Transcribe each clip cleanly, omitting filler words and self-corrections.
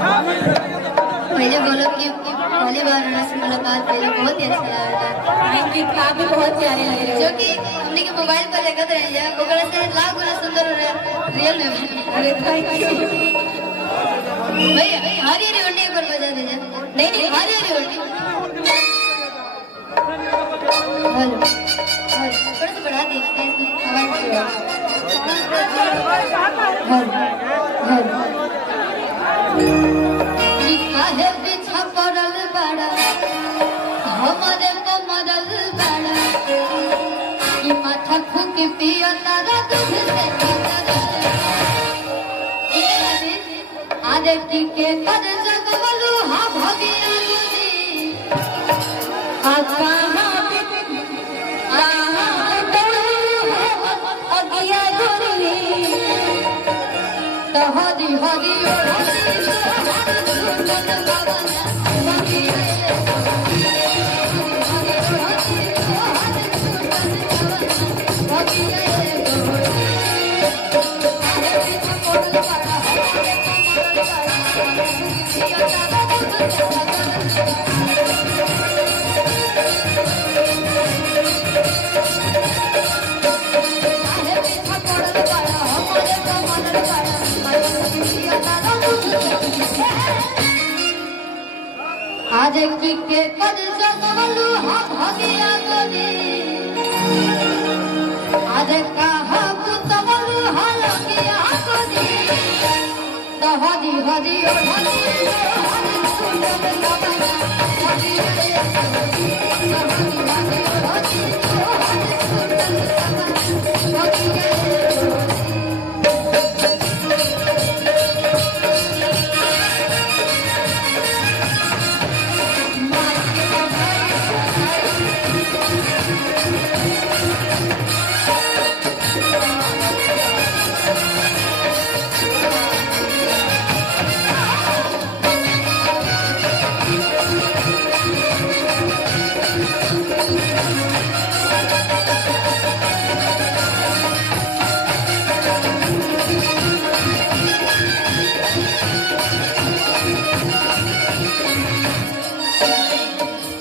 पहले बोलो कि पहली बार से मुलाकात हुई बहुत ही अच्छा लगा। थैंक यू, आप भी बहुत प्यारे लग रहे हो। जो कि हमने के मोबाइल पर देखत रह जा ओकरा से लाख गुना सुंदर हो रहा रियल में। अरे थैंक यू भैया हरी हरी वंडी एक बार बजा दीजिए। नहीं नहीं हरी हरी वंडी हेलो थोड़ा सा बढ़ा दीजिए काहे बिछा पड़ल बड़ा हमारे कमरल बड़ा ये माथा फूक पिया तारा दूध से आदे की के कर जगवलू हा भगिया दी आका अगिया गोरी तो हरी हरी आज की के कर जगवलू हा भगिया गोरी आज कहा पुतवलू हा लगिया गोरी तो हरी हरी हरी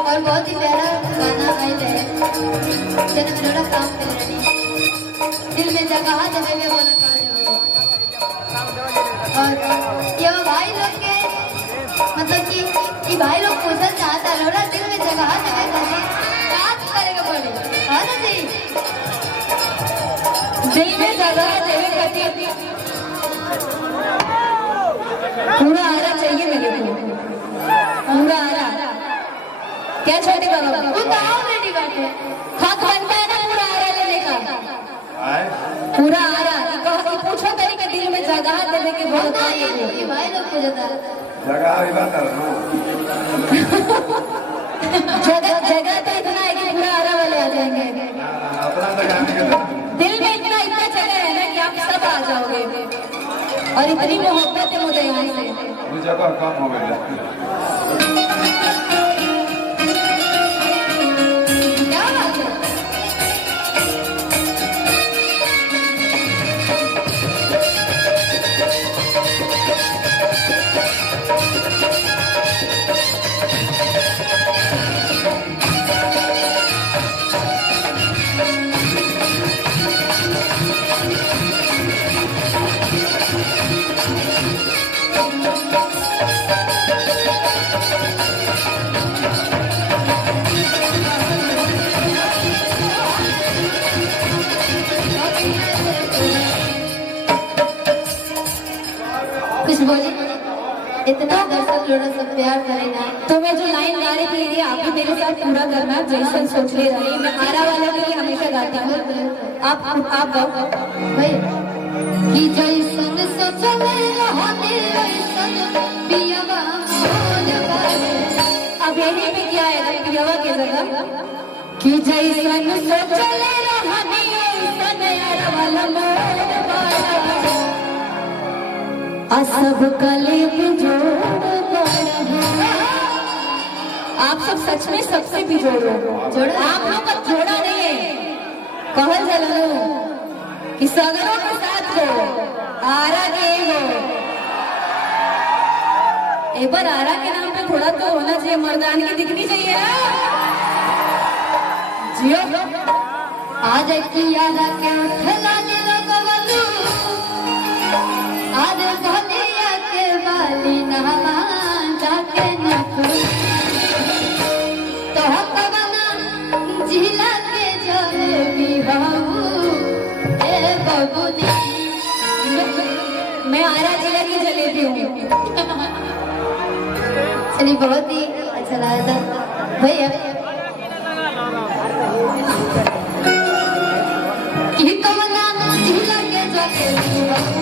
और बहुत ही प्यारा गाना आए है जब मेरा काम कर रहे दिल में जगह जगह में बोला और ये भाई लोग के मतलब कि ये भाई लोग पूछना चाहता है लोड़ा दिल में जगह जगह करके बात करेगा बोले हाँ ना जी दिल में जगह देवे करती पूरा आरा चाहिए मेरे को, पूरा आरा। क्या छोटे बाबा वो तो ऑलरेडी बैठे हक बनता है ना पूरा आरा लेने का, पूरा आरा। पूछो करी के दिल में जगह देने के बहुत ये भाई लोग पूछता है जगह भी बात कर जगह तो इतना है कि पूरा आरा वाले आ जाएंगे। अपना जगह दिल में इतना जगह है ना कि आप सब आ जाओगे और इतनी मोहब्बत है मुझे यहाँ से। जगह कम हो गई क्या बात है कुछ बोले इतना दर्शक लोग सब प्यार करेगा तो मैं जो लाइन गा रही थी ये आप भी मेरे साथ पूरा करना। जैसन सोच ले रही मैं आरा वाला के लिए हमेशा गाती हूँ। आप गाओ भाई कि जैसन सोचले रहने वैसन पियवा मोर बारे। अब यही में क्या है पियवा के जगह कि जैसन सोचले रहने वैसन आरा वाला मोर बारे। सब कले जोड़ आप सब सच में सबसे भी जोड़ो। आप लोग का जोड़ा नहीं है कहल जलो कि सगरों के साथ हो आरा के हो एक बार आरा के नाम पे थोड़ा तो होना चाहिए, मर्दानगी दिखनी चाहिए ना। जियो आज किया के उठला ले बबलू, आज भलिया के बाली नहवा जाके नखू, तो कबना जिला के जलेबी बाबू ए बबुनी। मैं आरा जिला की जलेबी हूँ। चलिए बहुत ही अच्छा लगा था भैया। कि कवना जिला के जलेबी बाबू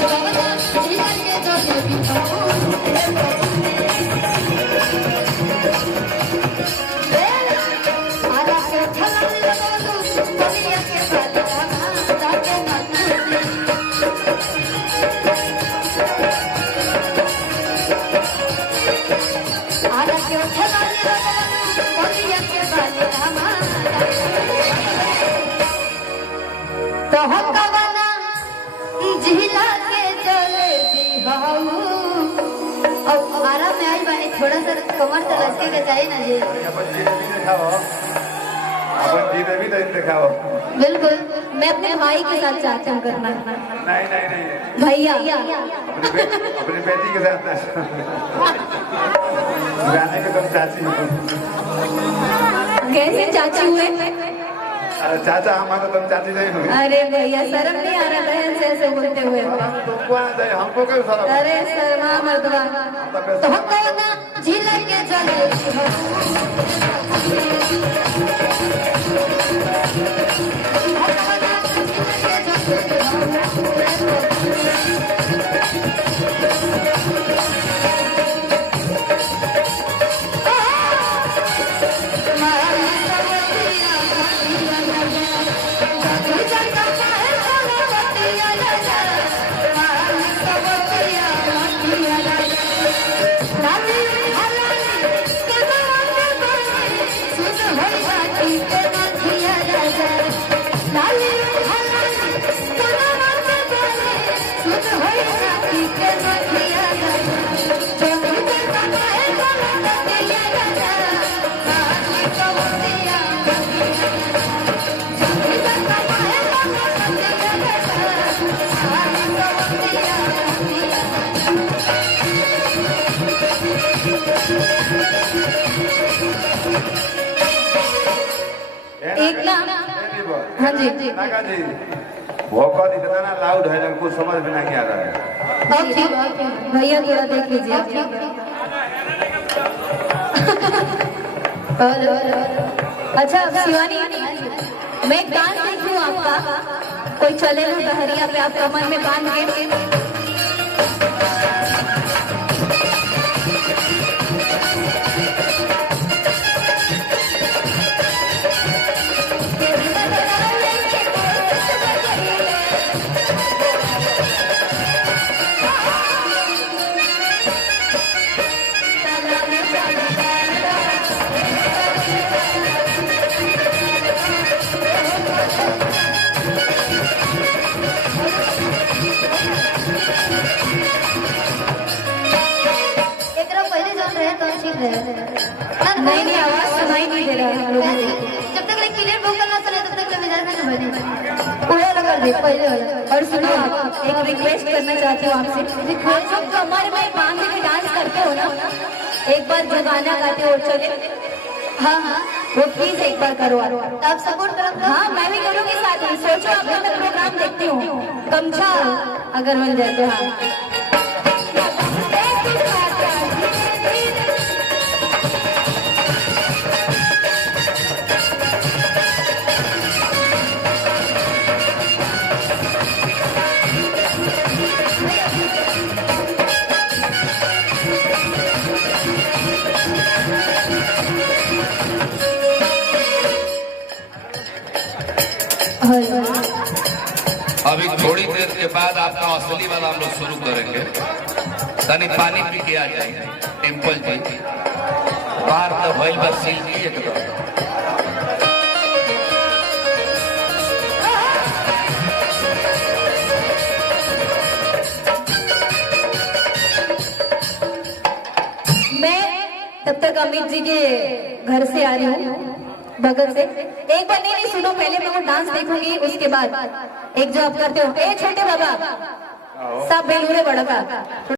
कवना जिला के जलेबी बाबू आरा के खला लगो बलिया के बाली जाके नखू, आरा के उठला ले बलिया के बाली रामा, तो कवना जिला के जलेबी बाबू। अब आरा में आई बानी, थोड़ा सा कमर तो लचके के चाहिए ना जी। अपन जिलेबी नहीं दिखाओ। बिल्कुल, मैं अपने भाई के साथ चाहती हूँ करना। नहीं नहीं नहीं, भैया अपनी बेटी के साथ गाने के तुम चाची हो। कैसे चाची हुए? अरे चाचा हमारा तुम चाची नहीं हो। अरे भैया शर्म नहीं आ रहा बहन से ऐसे बोलते हुए? तुमको आना चाहिए, हमको क्यों शर्म? अरे शर्मा मर्दवा। तो कवना जिला के जलेबी एक ना। हाँ जी नागा जी, भौकत इतना ना लाउड है जब कुछ समझ में नहीं आ रहा है। अब ठीक भैया थोड़ा देख लीजिए। अच्छा शिवानी, मैं एक डांस देखी हूँ आपका, कोई चले ना बहरिया पे आप कमर में बांध के। नहीं नहीं, आवाज सुनाई नहीं दे रहा है हम लोगों को। जब तक क्लियर वोकल ना सुने तब तक मिजाज में बने पूरा लगा दे पहले वाला। और सुनो, आप एक रिक्वेस्ट करना चाहती हूँ आपसे। आप जब कमर में बांध के डांस करते हो ना, एक बार जो गाना गाते हो चले, हाँ हाँ वो प्लीज एक बार करो आप। आप सपोर्ट करो। हाँ मैं भी करूँगी साथ में। सोचो आप मैं प्रोग्राम देखती हूँ, गमछा अगर मिल जाए तो। हाँ अभी थोड़ी देर के बाद आपका असली वाला हम लोग शुरू करेंगे। तनी पानी पी के आ जाएंगे। टेम्पल जी बाहर तो भइल बा सिल्की एकदम। जब तक अमित जी के घर से आ रही हूँ भगत से, एक बार नहीं सुनो, पहले मैं वो डांस देखूंगी, उसके बाद एक जो आप करते हो, ए छोटे बाबा सब बेलूरे बड़ा का